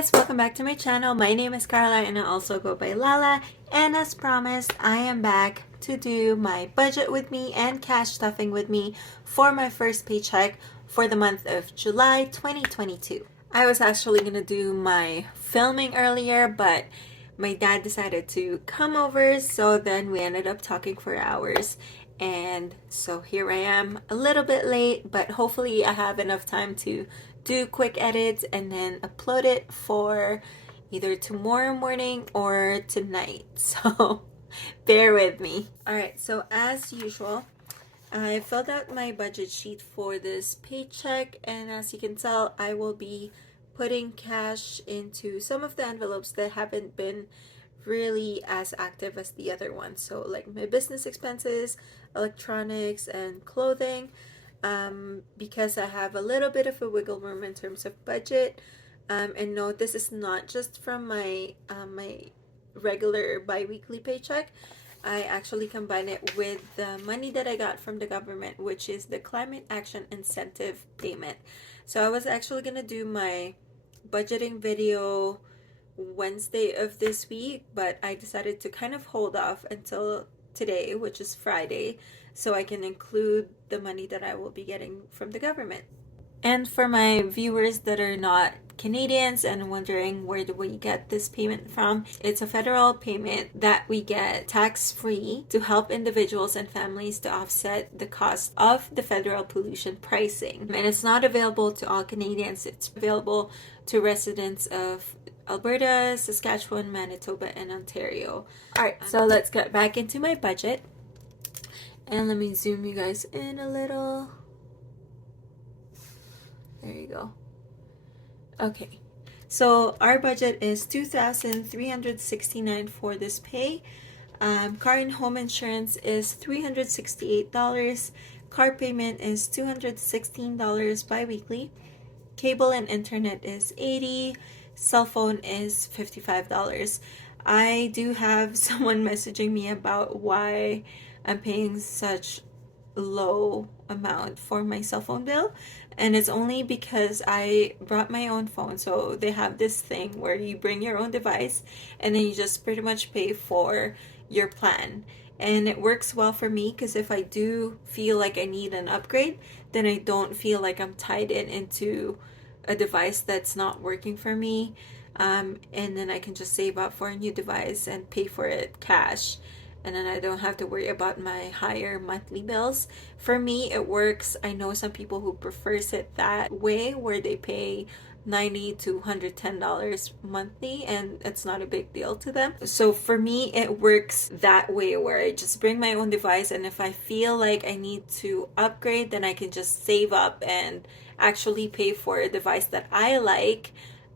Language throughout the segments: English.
guys, welcome back to my channel. My name is Carla and I also go by Lala, and as promised, I am back to do my budget with me and cash stuffing with me for my first paycheck for the month of July 2022. I was actually gonna do my filming earlier, but my dad decided to come over, so then we ended up talking for hours. And so here I am, a little bit late, but hopefully I have enough time to do quick edits and then upload it for either tomorrow morning or tonight. So bear with me. Alright, so as usual, I filled out my budget sheet for this paycheck, and as you can tell, I will be putting cash into some of the envelopes that haven't been really as active as the other ones. So like my business expenses, electronics, and clothing, because I have a little bit of a wiggle room in terms of budget. And no, this is not just from my regular bi-weekly paycheck. I actually combine it with the money that I got from the government, which is the Climate Action Incentive payment. So I was actually gonna do my budgeting video Wednesday of this week, but I decided to kind of hold off until today, which is Friday, so I can include the money that I will be getting from the government. And for my viewers that are not Canadians and wondering where do we get this payment from, it's a federal payment that we get tax-free to help individuals and families to offset the cost of the federal pollution pricing. And it's not available to all Canadians. It's available to residents of Alberta, Saskatchewan, Manitoba, and Ontario. Alright, so let's get back into my budget. And let me zoom you guys in a little. There you go. Okay, so our budget is $2,369 for this pay. Car and home insurance is $368. Car payment is $216 bi-weekly. Cable and internet is $80. Cell phone is $55. I do have someone messaging me about why I'm paying such low amount for my cell phone bill, and it's only because I brought my own phone. So they have this thing where you bring your own device and then you just pretty much pay for your plan, and it works well for me because if I do feel like I need an upgrade, then I don't feel like I'm tied into a device that's not working for me, and then I can just save up for a new device and pay for it cash, and then I don't have to worry about my higher monthly bills. For me, it works. I know some people who prefers it that way, where they pay $90 to $110 monthly and it's not a big deal to them. So for me, it works that way, where I just bring my own device, and if I feel like I need to upgrade, then I can just save up and actually pay for a device that I like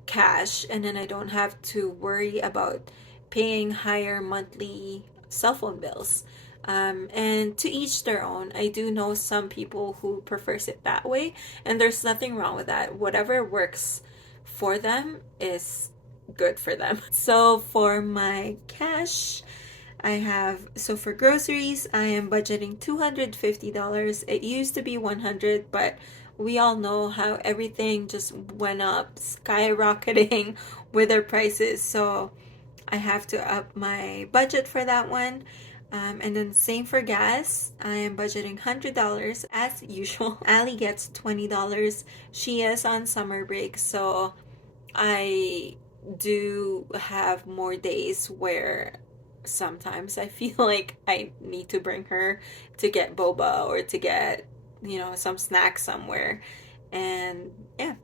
cash, and then I don't have to worry about paying higher monthly cell phone bills. And to each their own. I do know some people who prefers it that way, and there's nothing wrong with that. Whatever works for them is good for them. So for my cash, so for groceries, I am budgeting $250. It used to be $100, but we all know how everything just went up, skyrocketing with their prices. So I have to up my budget for that one. And then same for gas. I am budgeting $100 as usual. Ali gets $20. She is on summer break, so I do have more days where sometimes I feel like I need to bring her to get boba or to get, some snacks somewhere. And yeah.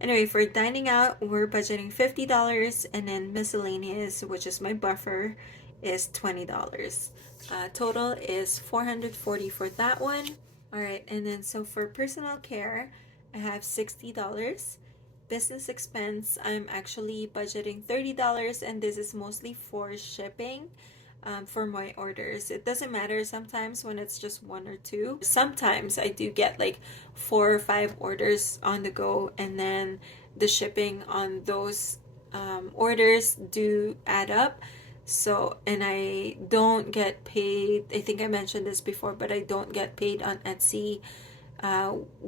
Anyway, for dining out, we're budgeting $50, and then miscellaneous, which is my buffer, is $20. Total is $440 for that one. All right, and then so for personal care, I have $60. Business expense, I'm actually budgeting $30, and this is mostly for shipping. For my orders, it doesn't matter sometimes when it's just one or two. Sometimes I do get like 4 or 5 orders on the go, and then the shipping on those orders do add up. So, and I don't get paid, I think I mentioned this before, but I don't get paid on Etsy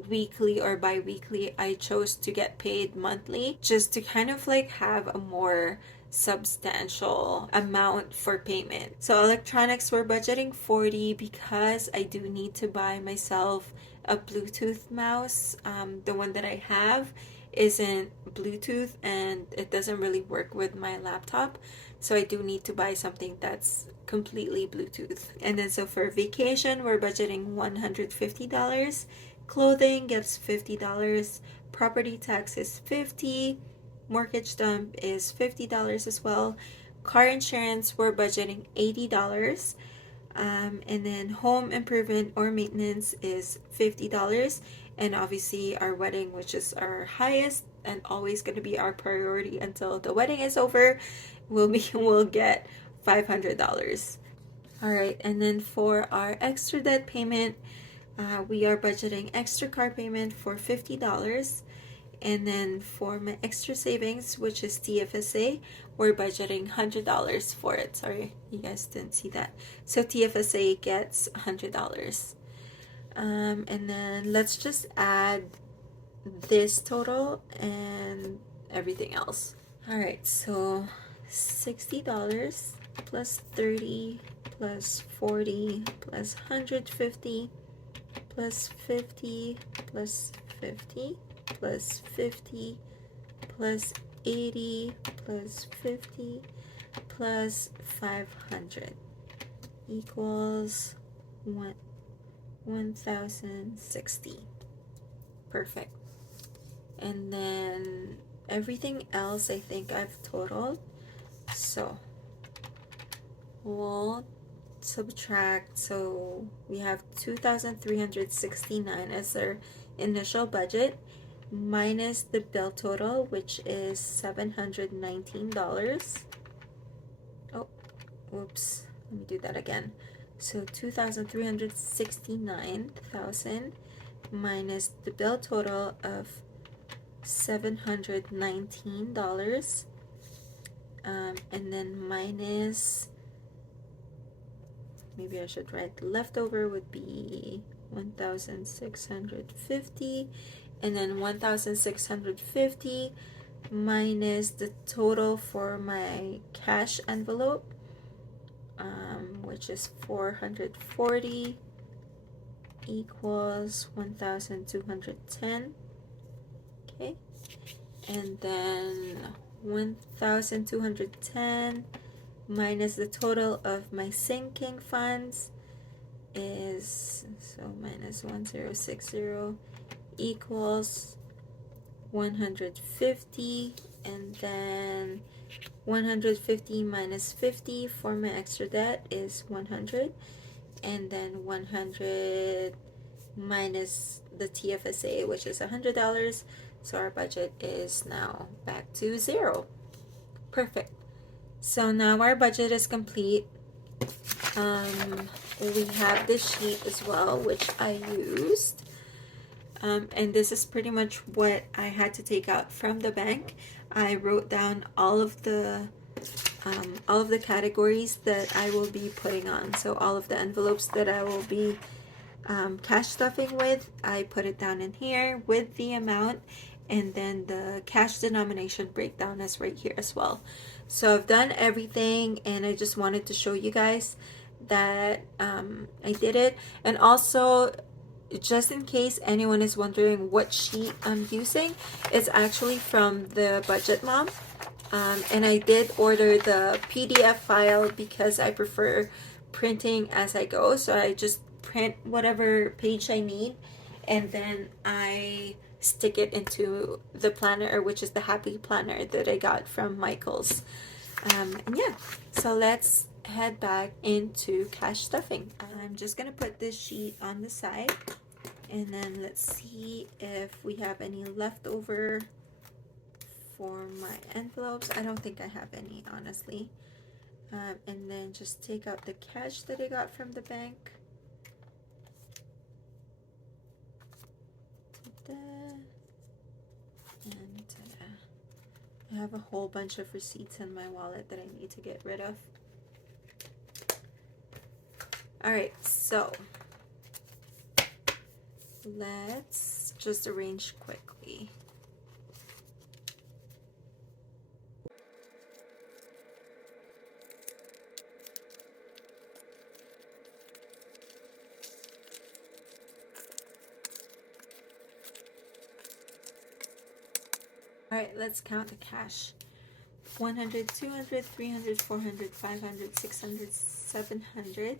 weekly or bi-weekly. I chose to get paid monthly just to kind of like have a more substantial amount for payment. So electronics, we're budgeting 40 because I do need to buy myself a Bluetooth mouse. The one that I have isn't Bluetooth and it doesn't really work with my laptop. So I do need to buy something that's completely Bluetooth. And then so for vacation, we're budgeting $150. Clothing gets $50. Property tax is $50. Mortgage dump is $50 as well. Car insurance, we're budgeting $80. And then home improvement or maintenance is $50. And obviously our wedding, which is our highest and always going to be our priority until the wedding is over, will get $500. All right, and then for our extra debt payment, we are budgeting extra car payment for $50. And then for my extra savings, which is TFSA, we're budgeting $100 for it. Sorry, you guys didn't see that. So TFSA gets $100. And then let's just add this total and everything else. All right, so $60 plus 30 plus 40 plus 150 plus 50 plus 50 plus 50 plus 80 plus 50 plus 500 equals 1060. Perfect. And then everything else I think I've totaled. So we'll subtract. So we have 2,369 as our initial budget minus the bill total, which is $719. Oh, whoops. Let me do that again. So 2,369,000 minus the bill total of $719, and then minus, maybe I should write leftover would be 1,650, and then 1,650 minus the total for my cash envelope, which is 440 equals 1,210. Okay, and then 1,210 minus the total of my sinking funds is, so minus 1060 equals 150, and then 150 minus 50 for my extra debt is 100, and then 100 minus the TFSA, which is $100. So our budget is now back to zero. Perfect. So now our budget is complete. We have this sheet as well, which I used. And this is pretty much what I had to take out from the bank. I wrote down all of the categories that I will be putting on. So all of the envelopes that I will be cash stuffing with, I put it down in here with the amount, and then the cash denomination breakdown is right here as well. So I've done everything, and I just wanted to show you guys that I did it. And also, just in case anyone is wondering what sheet I'm using, it's actually from the Budget Mom. And I did order the PDF file because I prefer printing as I go. So I just print whatever page I need, and then I stick it into the planner, which is the Happy Planner that I got from Michael's. And yeah, so let's head back into cash stuffing. I'm just gonna put this sheet on the side, and then let's see if we have any leftover for my envelopes. I don't think I have any, honestly. And then just take out the cash that I got from the bank. And I have a whole bunch of receipts in my wallet that I need to get rid of. Alright, so Let's just arrange quickly. All right, let's count the cash. 100, 200, 300, 400, 500, 600, 700,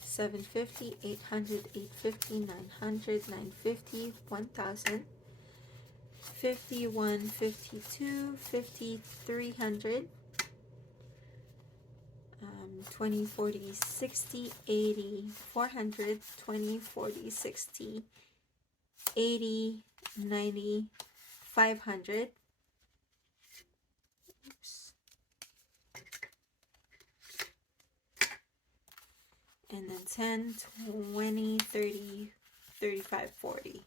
750, 800, 850, 900, 950, 1000, 51, 52, 50, 300, 20, 40, 60, 80, 400, 20, 40, 60, 80, 90, 500. Oops. And then 10, 20, 30, 35, 40.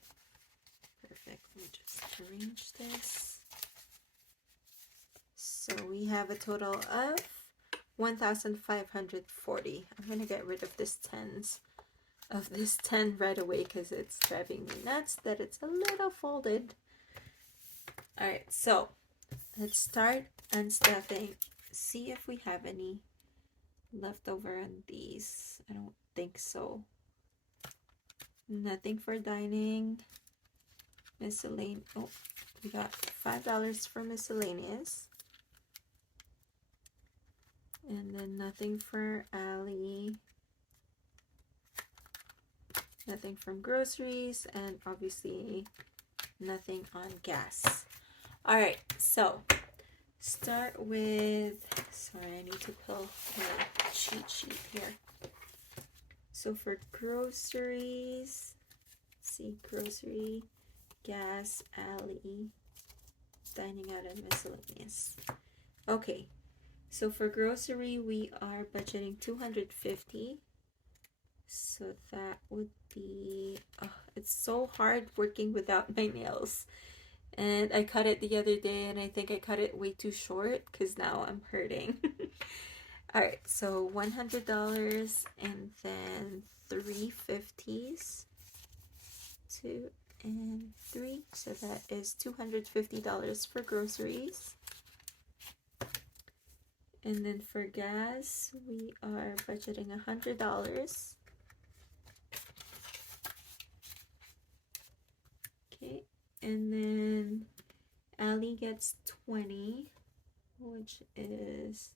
Perfect. Let me just arrange this. So we have a total of 1,540. I'm going to get rid of this 10 right away because it's driving me nuts that it's a little folded. All right, so let's start unstuffing. See if we have any left over on these. I don't think so. Nothing for dining. Miscellaneous. Oh, we got $5 for miscellaneous. And then nothing for Allie. Nothing from groceries, and obviously nothing on gas. All right, so start with, sorry, I need to pull my cheat sheet here. So for groceries, let's see, grocery, gas, Allie, dining out, and miscellaneous. Okay, so for grocery, we are budgeting $250. So that would be, it's so hard working without my nails. And I cut it the other day and I think I cut it way too short because now I'm hurting. All right, so $100 and then 350s, 2 and 3. So that is $250 for groceries. And then for gas, we are budgeting $100. Okay, and then Allie gets 20, which is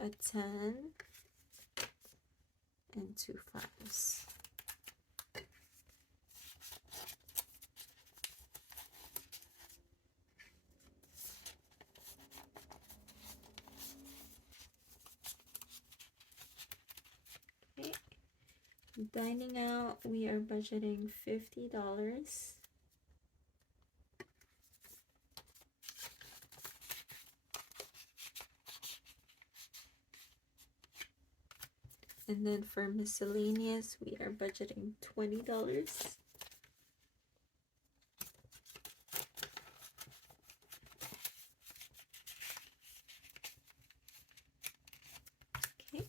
a 10 and 2 5s. Okay, dining out, we are budgeting $50. And then for miscellaneous, we are budgeting $20. Okay,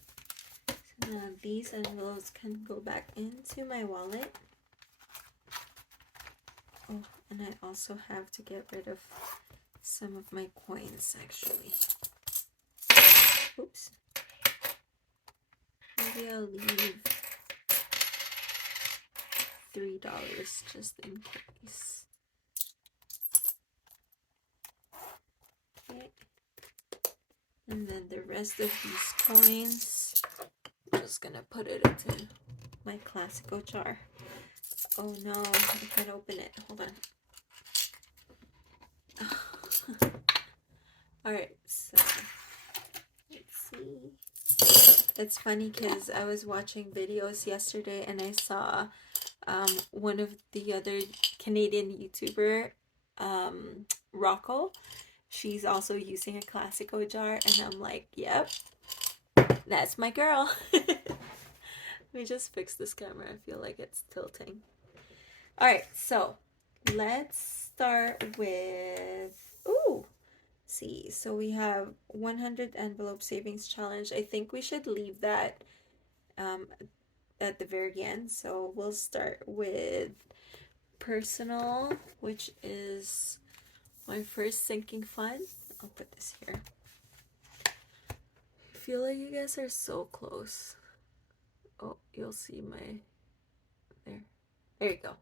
so now these envelopes can go back into my wallet. Oh, and I also have to get rid of some of my coins actually. Oops. Maybe I'll leave $3 just in case. Okay. And then the rest of these coins, I'm just gonna put it into my Classico jar. Oh no, I can't open it. Hold on. Alright, so let's see. It's funny because I was watching videos yesterday and I saw one of the other Canadian YouTuber, Rocco. She's also using a Classico jar and I'm like, yep, that's my girl. Let me just fix this camera. I feel like it's tilting. Alright, so let's start with, see, so we have 100 envelope savings challenge. I think we should leave that at the very end. So we'll start with personal, which is my first sinking fund. I'll put this here. I feel like you guys are so close. Oh, you'll see my, there you go.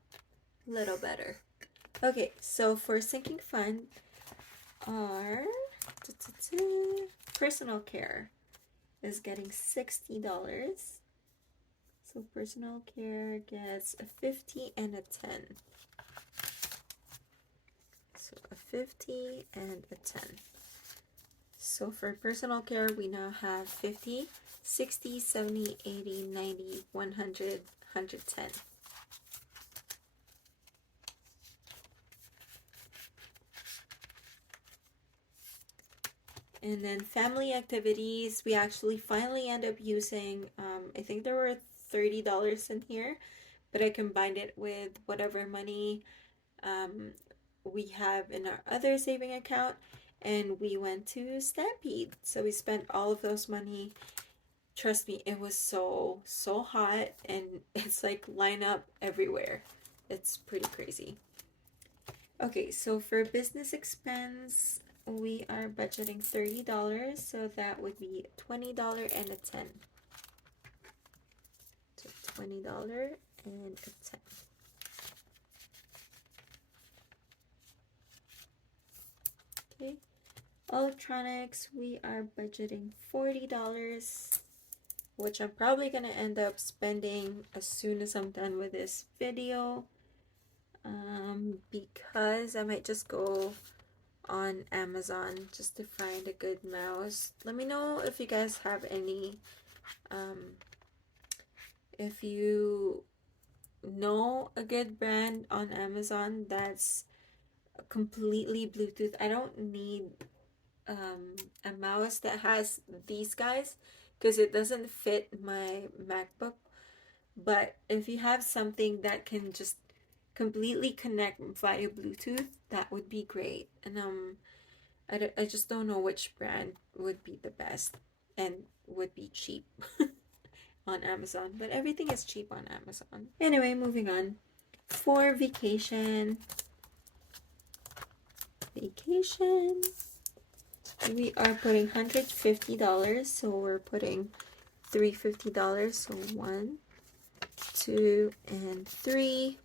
A little better. Okay, so for sinking fund, our personal care is getting $60. So personal care gets a 50 and a 10. So a 50 and a 10. So for personal care, we now have 50, 60, 70, 80, 90, 100, 110. And then family activities, we actually finally end up using, I think there were $30 in here, but I combined it with whatever money we have in our other saving account, and we went to Stampede. So we spent all of those money. Trust me, it was so hot, and it's like line up everywhere. It's pretty crazy. Okay, so for business expense, we are budgeting $30, so that would be $20 and a 10. So $20 and a 10. Okay, electronics, we are budgeting $40, which I'm probably gonna end up spending as soon as I'm done with this video, because I might just go on Amazon just to find a good mouse. Let me know if you guys have any, if you know a good brand on Amazon that's completely Bluetooth. I don't need a mouse that has these guys because it doesn't fit my MacBook. But if you have something that can just completely connect via Bluetooth, that would be great. And I just don't know which brand would be the best and would be cheap on Amazon, but everything is cheap on Amazon. Anyway, moving on. For vacation, we are putting $150, so we're putting $350. So 1, 2, and 3.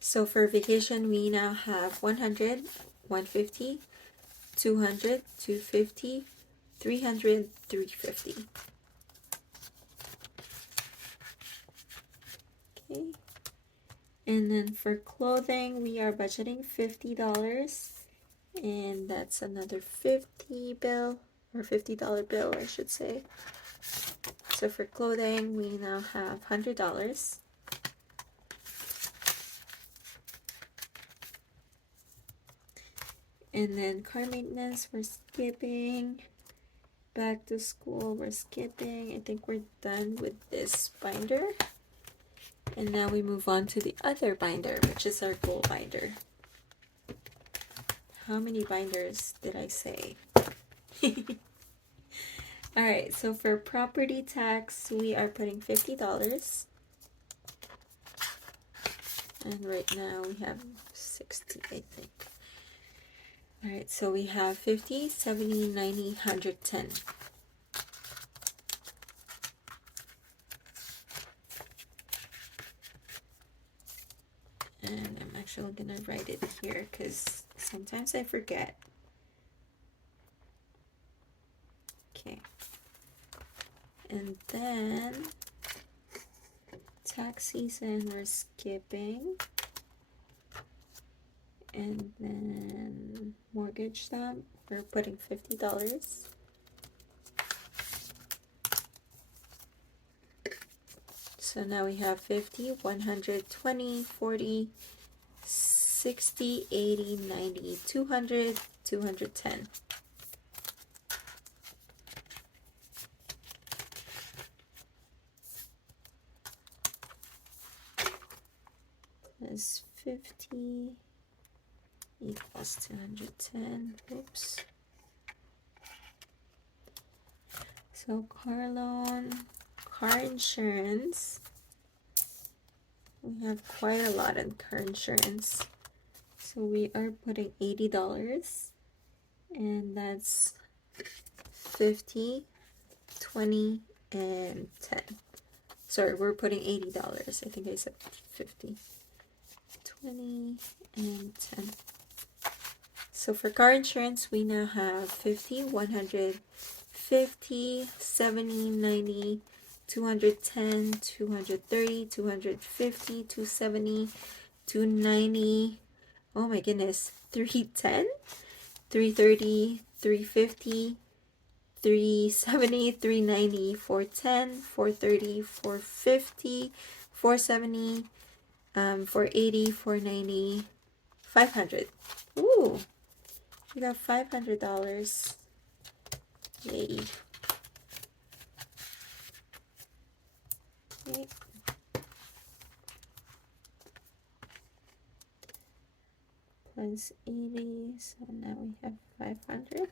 So for vacation, we now have 100, 150, 200, 250, 300, 350. Okay. And then for clothing, we are budgeting $50, and that's another $50 bill, or $50 bill, I should say. So for clothing, we now have $100. And then car maintenance, we're skipping. Back to school, we're skipping. I think we're done with this binder. And now we move on to the other binder, which is our goal binder. How many binders did I say? Alright, so for property tax, we are putting $50. And right now we have 60, I think. Alright, so we have 50, 70, 90, 110. And I'm actually gonna write it here because sometimes I forget. Okay. And then tax season, we're skipping. And then mortgage stamp, we're putting $50. So now we have 50, 100, 20, 40, 60, 80, 90, 200, 210. Plus 50 equals 210. Oops. So car loan, car insurance, we have quite a lot on car insurance. So we are putting $80, and that's 50, 20, and 10. Sorry, we're putting $80. I think I said 50, 20, and 10. So for car insurance, we now have 50, 100, 50, 70, 90, 210, 230, 250, 270, 290. Oh my goodness, 310, 330, 350, 370, 390, 410, 430, 450, 470, 480, 490, 500. Ooh, we got $500. Yay. Okay. Plus 80, so now we have 500.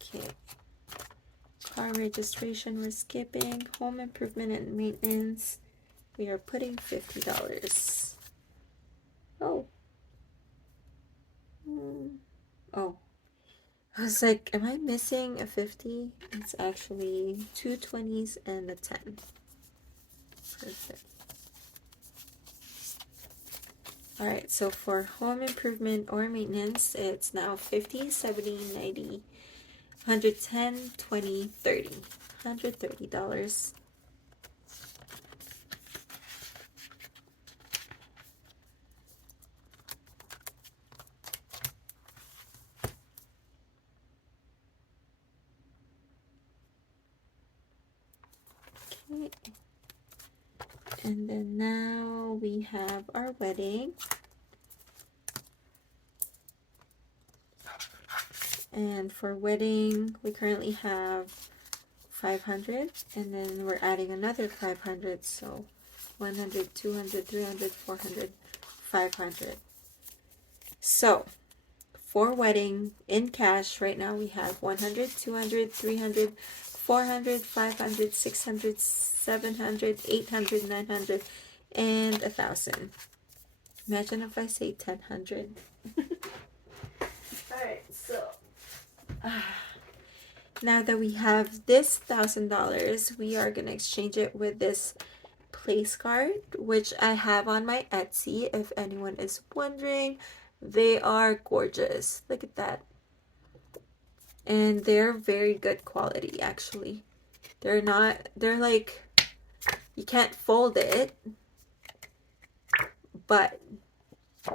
Okay. Car registration we're skipping. Home improvement and maintenance, we are putting $50. Oh. Oh. I was like, am I missing a 50? It's actually 2 20s and a 10. Perfect. Alright, so for home improvement or maintenance, it's now 50, 70, 90, 110, 20, 30. $130. Okay. And then now we have our wedding. And for wedding, we currently have 500, and then we're adding another 500, so 100, 200, 300, 400, 500. So for wedding in cash right now we have 100, 200, 300, 400, 500, 600, 700, 800, 900, and 1,000. Imagine if I say 1,000. Alright, so now that we have this $1,000, we are going to exchange it with this place card, which I have on my Etsy. If anyone is wondering, they are gorgeous. Look at that. And they're very good quality, actually. They're like, you can't fold it, but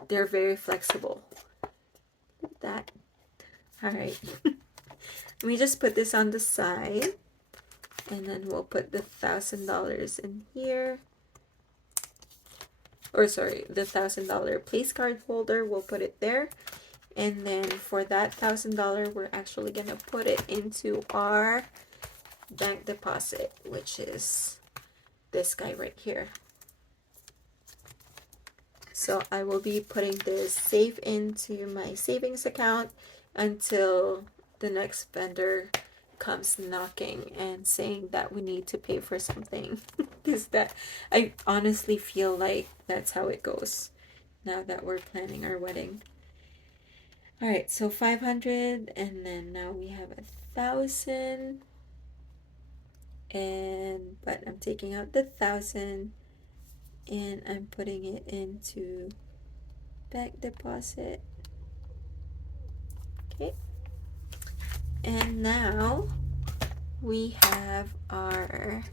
they're very flexible. Look at that. Alright. Let me just put this on the side, and then we'll put the $1,000 in here. Or sorry, the $1,000 place card holder, we'll put it there. And then for that $1,000, we're actually gonna put it into our bank deposit, which is this guy right here. So I will be putting this safe into my savings account until the next vendor comes knocking and saying that we need to pay for something. Because that, I honestly feel like that's how it goes now that we're planning our wedding. Alright, so 500, and then now we have 1,000. But I'm taking out the 1,000 and I'm putting it into bank deposit. Okay. And now we have our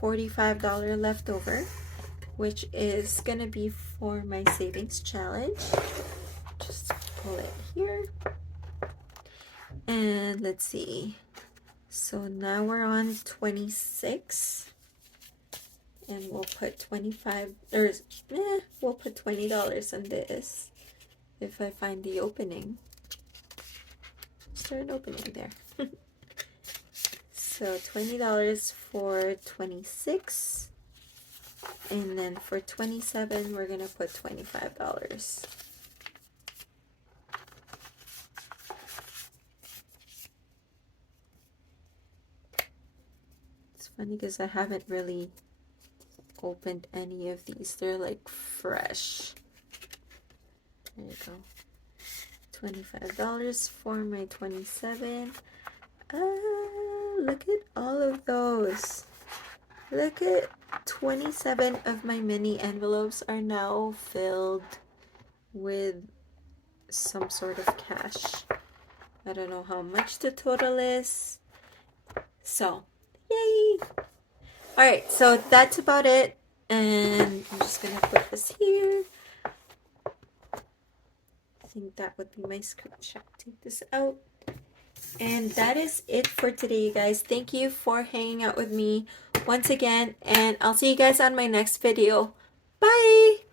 $45 left over, which is gonna be for my savings challenge. Just pull it here. And let's see. So now we're on 26. And we'll put 25, or we'll put $20 on this if I find the opening. Is there an opening there? So $20 for 26, and then for 27 we're gonna put $25. funny because I haven't really opened any of these. They're like fresh. There you go. $25 for my 27. Look at all of those. Look at 27 of my mini envelopes are now filled with some sort of cash. I don't know how much the total is. So, yay! Alright, so that's about it. And I'm just gonna put this here. I think that would be my screenshot. Take this out. And that is it for today, you guys. Thank you for hanging out with me once again. And I'll see you guys on my next video. Bye!